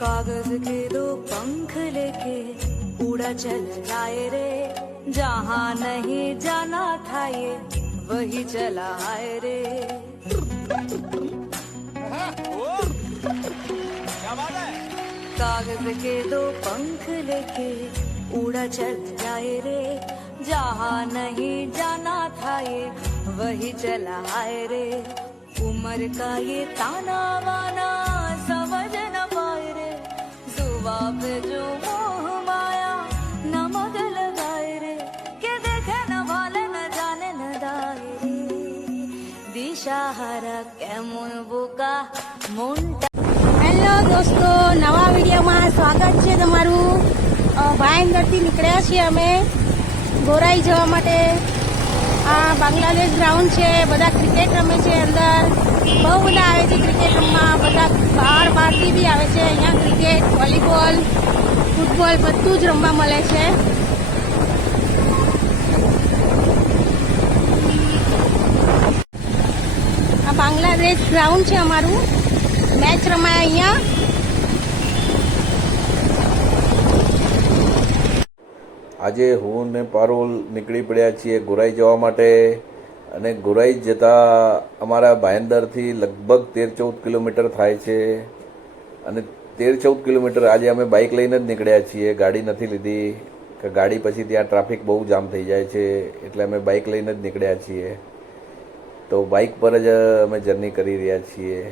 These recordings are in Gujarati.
कागज के दो पंख लेके उड़ा चल आए रे, जहाँ नहीं जाना था ये वही चला आए रे। कागज के दो पंख लेके उड़ा चल जाए रे, जहाँ नहीं जाना था ये वही चला आए रे। उम्र का ये ताना वाना समझ न पाए रे, जुबा पे जो मोह माया न मग लगाए रे, के देखे न भाले न जाने न दाए रे, दिशाहारा केमन बोका मोंटा। હેલો દોસ્તો, નવા વિડીયોમાં સ્વાગત છે તમારું। ભાઈંદરથી નીકળ્યા છીએ અમે ગોરાઈ જવા માટે। આ બાંગ્લાદેશ ગ્રાઉન્ડ છે, બધા ક્રિકેટ રમે છે અંદર, બહુ બધા આવે છે ક્રિકેટ રમવા, બધા બહારથી બી આવે છે અહીંયા। ક્રિકેટ, વોલીબોલ, ફૂટબોલ બધું જ રમવા મળે છે। આ બાંગ્લાદેશ ગ્રાઉન્ડ છે અમારું, મેચ રમાય અહીંયા। આજે હું ને પારુલ નીકળી પડ્યા છીએ ગોરાઈ જવા માટે, અને ગોરાઈ જતા અમારા ભાયંદરથી લગભગ 13-14 કિલોમીટર થાય છે, અને 13-14 કિલોમીટર આજે અમે બાઇક લઈને જ નીકળ્યા છીએ, ગાડી નથી લીધી કે ગાડી પછી ત્યાં ટ્રાફિક બહુ જામ થઈ જાય છે, એટલે અમે બાઇક લઈને જ નીકળ્યા છીએ। તો બાઇક પર જ અમે જર્ની કરી રહ્યા છીએ।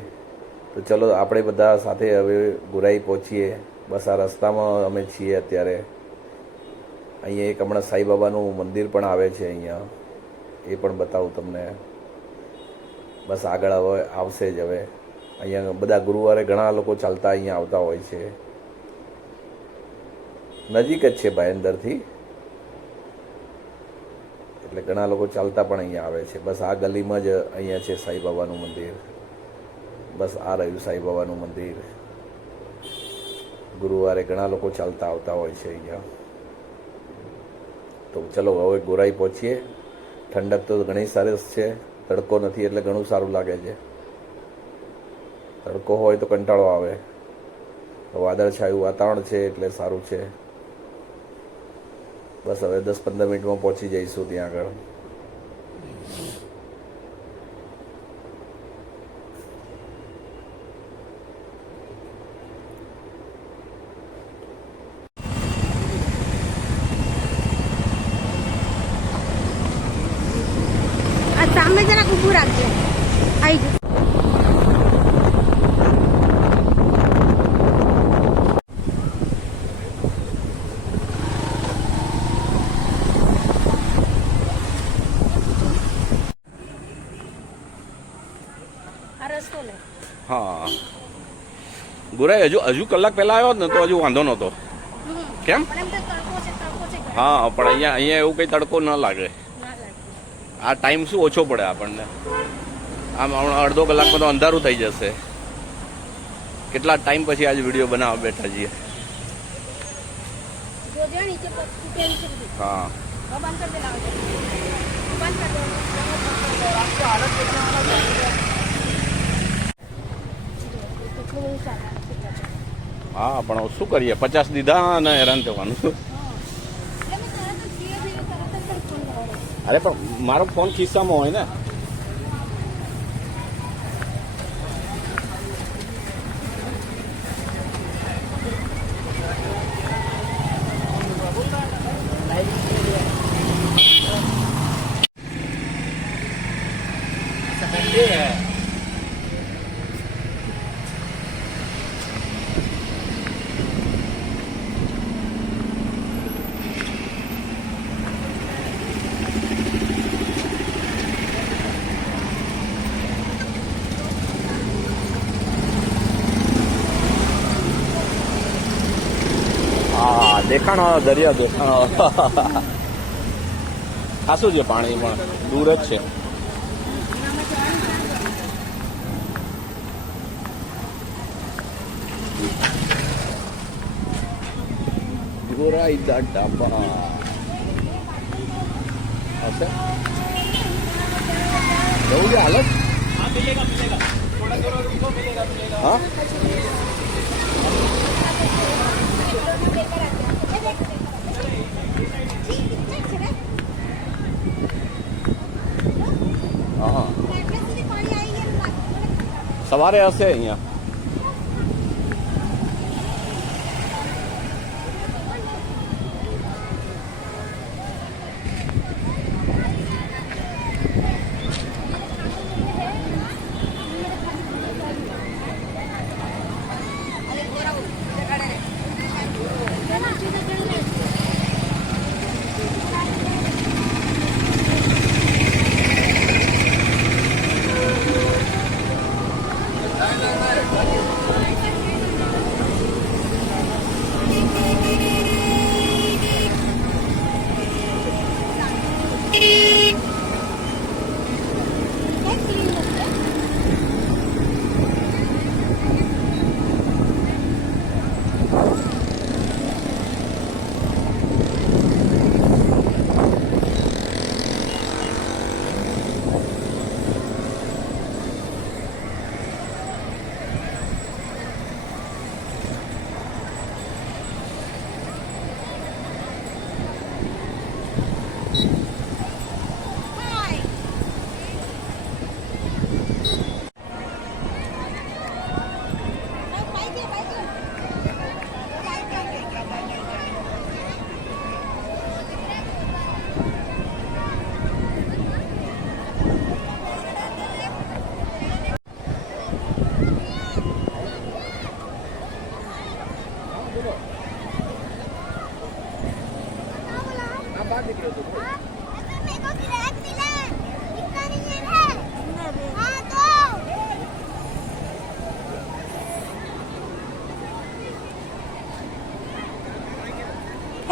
તો ચલો આપણે બધા સાથે હવે ગોરાઈ પહોંચીએ। બસ આ રસ્તામાં અમે છીએ અત્યારે। અહીંયા એક હમણાં સાંઈબાબાનું મંદિર પણ આવે છે અહીંયા, એ પણ બતાવું તમને। બસ આગળ હવે આવશે જ। હવે અહીંયા બધા ગુરુવારે ઘણા લોકો ચાલતા અહીંયા આવતા હોય છે, નજીક જ છે ભાયંદરથી, એટલે ઘણા લોકો ચાલતા પણ અહીંયા આવે છે। બસ આ ગલીમાં જ અહીંયા છે સાંઈબાબાનું મંદિર। બસ આ રહ્યું સાંઈબાબાનું મંદિર। ગુરુવારે ઘણા લોકો ચાલતા આવતા હોય છે અહીંયા। તો ચલો હવે ગોરાઈ પહોંચીએ। ઠંડક તો ઘણી સરસ છે, તડકો નથી એટલે ઘણું સારું લાગે છે। તડકો હોય તો કંટાળો આવે, વાદળછાયું વાતાવરણ છે એટલે સારું છે। બસ હવે 10-15 મિનિટમાં પહોંચી જઈશું ત્યાં આગળ। સામે જરાક ઊભું રાખજે, આવી ગયું। આ રસ્તો લે। હા, ગોરાઈ હજુ કલાક પહેલા આવ્યો ને તો હજુ વાંધો નહોતો। કેમ? હા, પણ અહીંયા એવું કઈ તડકો ન લાગે। આ ટાઈમ શું ઓછો પડે આપણને, આમ હમણાં અડધો કલાકમાં તો અંધારું થઈ જશે। કેટલા ટાઈમ પછી આજે વિડીયો બનાવવા બેઠા છીએ। હા, હા, પણ શું કરીએ, 50 દીધા અને હેરાન થવાનું। અરે પણ મારો ફોન ખિસ્સામાં હોય ને। દેખાણ દરિયા દેખાણ ખાસું છે, પાણી પણ દૂર જ છે। ગોરાઈ દા ઢાબા હશે, જવું છે હાલત। हाँ હા સવારે હશે અહીંયા.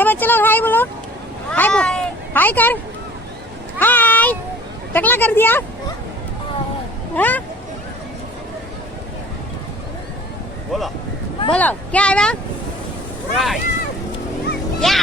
बच्चे लोग हाय बोलो, हाय हाय कर, हाय टकला कर दिया. हाँ બોલો बोलो क्या आया? क्या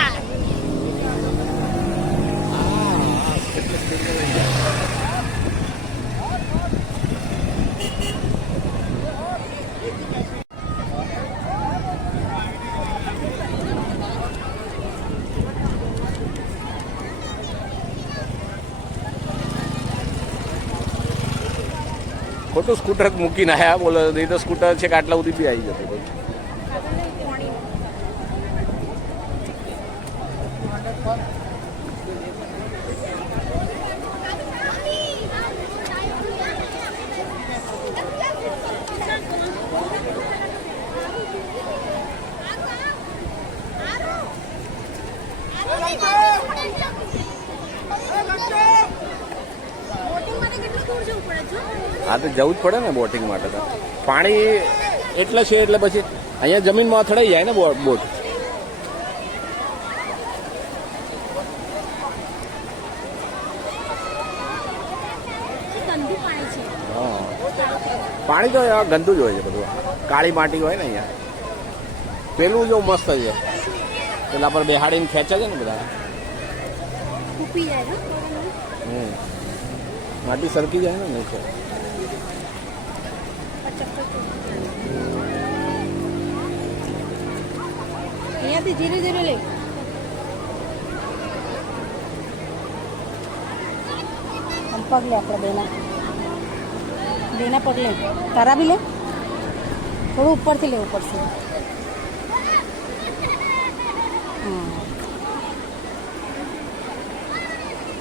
ખોટું સ્કૂટર મૂકીને આવ્યા બોલો, નહીં તો સ્કૂટર છે કે આટલા સુધી બી આવી જતો. હા તો જવું જ પડે ને બોટિંગ માટે. તો પાણી એટલે છે એટલે પછી અહીંયા જમીનમાં અથડાઈ જાય ને બોટ. હા પાણી તો ગંદુ જ હોય છે બધું, કાળી માટી હોય ને અહીંયા. પેલું જો મસ્ત છે, પેલા પર બેહાડીને ખેંચે છે ને બધા. માટી સરકી જાય ને નીચે. અહીંયાથી ધીરે ધીરે લે. પગ લે આપણે બેના પગ લે. તારા બી લે, થોડું ઉપરથી લે, ઉપરથી.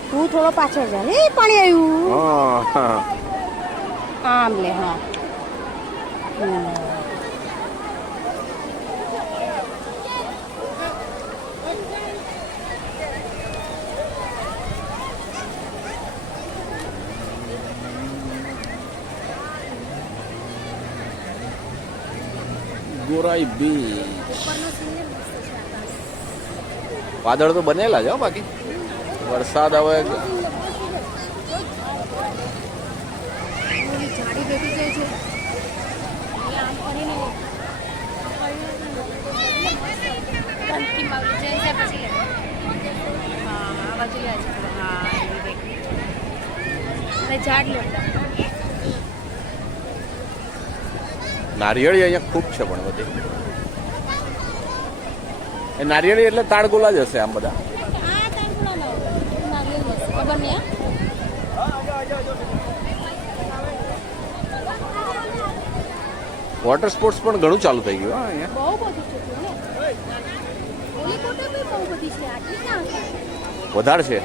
તું થોડો પાછળ જા. એ પાણી આવ્યું. આમ લે. હા ગોરાઈ બીચ. વાદળ તો બનેલા છે બાકી વરસાદ હવે નારિયેળી અહીંયા ખૂબ છે પણ બધી. એ નારિયેળી એટલે તાળગોલા જ હશે આમ બધા. આ તાંકુડા નો નારિયેળ હશે. ખબર નહીં વોટર સ્પોર્ટ્સ પણ ઘણું ચાલુ થઈ ગયું હા અહીંયા. બહુ બધું છે ને. ઓલી કોટે બી બહુ બધી છે. આટલી ક્યાં હશે? વધારે છે.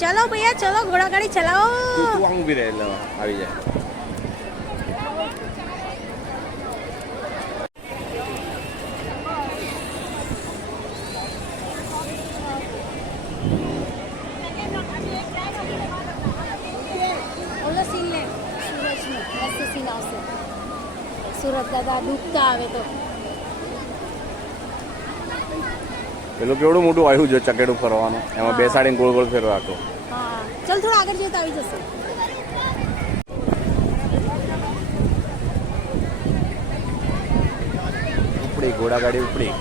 चलो भैया चलो घोड़ा गाड़ी चलाओ. તું આમ ઊભી રહે એટલે આવી જાય. ઓલો સીન લે સુરજનું મસ્ત સીન આવશે. સુરત દાદા ડૂબતા આવે તો પેલું કેવડું મોટું આવ્યું છે ચકેડું ફરવાનું એમાં બેસાડીને ગોળ ગોળ ફેરવા હતો. હા ચલ થોડા આગળ જઈએ તો આવી જશે. ઉપડી ઘોડા ગાડી ઉપડી.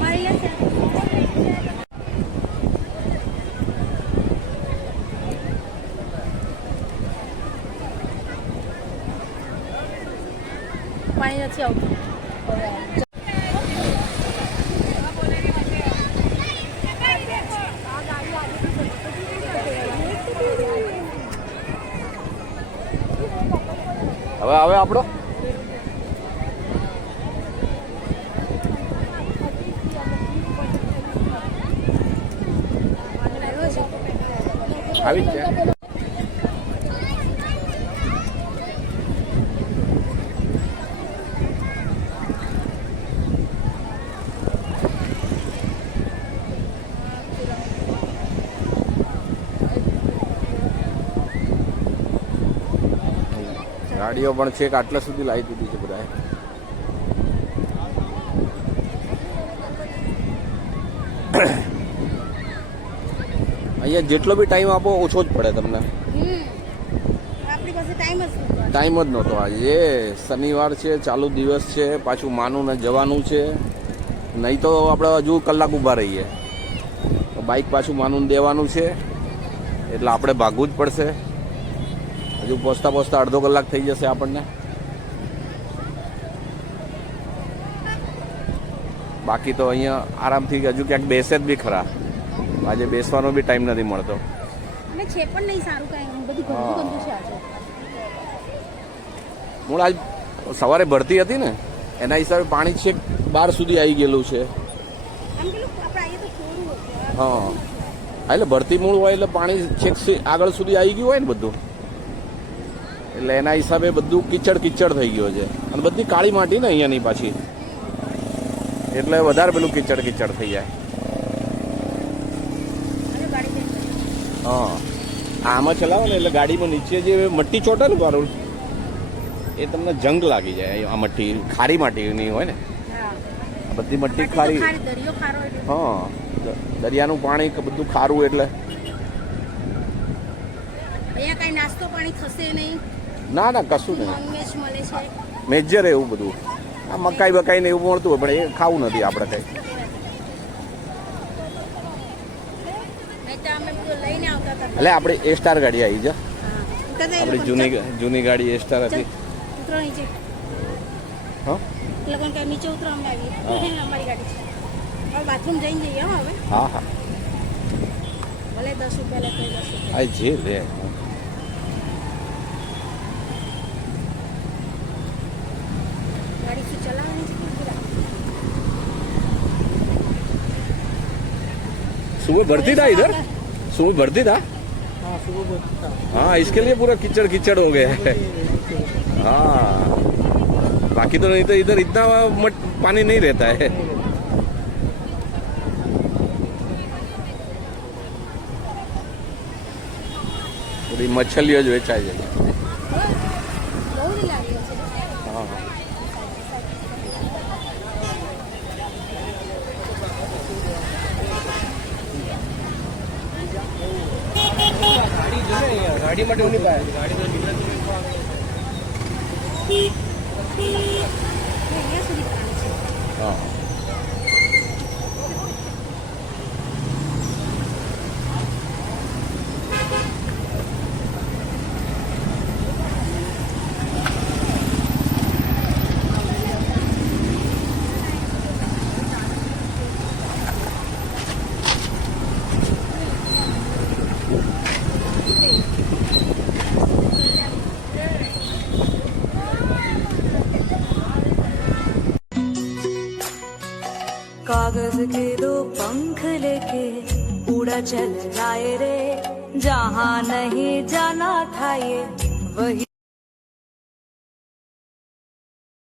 મારી લેશે. પાણી નથી આવતું. હવે હવે આપણો આવી જ છે. ગાડીઓ પણ છે કે આટલા સુધી લાવી દીધી છે બધાએ. અહીંયા જેટલો બી ટાઈમ આપો ઓછો જ પડે તમને. આપણી પાસે ટાઈમ જ નથી. ટાઈમ જ નહોતો આજે શનિવાર છે ચાલુ દિવસ છે પાછું માનું ને જવાનું છે નહીં તો આપણે હજુ કલાક ઊભા રહીએ. બાઇક પાછું માનું દેવાનું છે એટલે આપણે ભાગવું જ પડશે. હજુ પહોંચતા પહોંચતા અડધો કલાક થઈ જશે આપણને. બાકી તો અહીંયા આરામથી હજુ ક્યાંક બેસે જ બી ખરા. આજે બેસવાનો બી ટાઈમ નથી મળતો. અને છે પણ નહીં સારું કાંઈ બધું ગંદુ ગંદુ છે આજે. મૂળ આજ સવારે ભરતી હતી ને એના હિસાબે પાણી છેક 12 સુધી આવી ગયેલું છે. આમ પેલું આપણે આવીએ તો થોડું હતું. હા એટલે ભરતી મૂળ હોય એટલે પાણી છેક આગળ સુધી આવી ગયું હોય ને બધું એટલે એના હિસાબે બધું કિચડ કિચડ થઈ ગયો છે. અને બધી કાળી માટી ને અહીંયાની પાછી એટલે વધારે પેલું કિચડ કિચડ થઈ જાય. અને ગાડી ચેન્જ કરી. હા આમાં ચલાવો ને એટલે ગાડીમાં નીચે જે મટ્ટી ચોટે ને પારુલ એ તમને જંગ લાગી જાય. આ મટ્ટી ખારી માટીની હોય ને હા આ બધી મટ્ટી ખારી ખારી. દરિયો ખારો એટલે હા દરિયાનું પાણી બધું ખારું એટલે અહીંયા કાંઈ નાસ્તો પાણી થશે નહીં. ના ના કશું નહીં. નોનવેજ મળે છે. મેજર એવું બધું આ મકાઈ બકાઈ ને એવું મળતું હોય પણ એ ખાવું નથી આપણે કઈ. નહીં તો અમે બધું લઈને આવતા હતા. એટલે આપણે એ સ્ટાર ગાડી આવી છે. હા ઉતરતા એ આપણી લોકો જૂની ગાડી એ સ્ટાર હતી. ઉતરો નીચે. હા એ લોકોને કહે નીચે ઉતરો અમે આવીએ. અમારી ગાડી છે. હવે બાથરૂમ જઈને જઈએ હો હવે. હા હા ભલે 10 રૂપિયા લે તો 10 રૂપિયા. આ જે રે गाड़ी से चलाने से सुबह भरती था इधर सुबह भरती था. हाँ इसके लिए पूरा कीचड़ कीचड़ हो गया है. हाँ बाकी तो नहीं तो इधर इतना पानी नहीं रहता है. पूरी मछलियों जो वेचाई जाए. બહુ જ લાગ્યો છે. हाँ हाँ ગાડી માટે નહીં પાય ગાડી તો નીકળે અહીંયા સુધી પાણી છે. હા कागज के दो पंख लेके उड़ा चल जाए रे जहाँ नहीं जाना था ये वही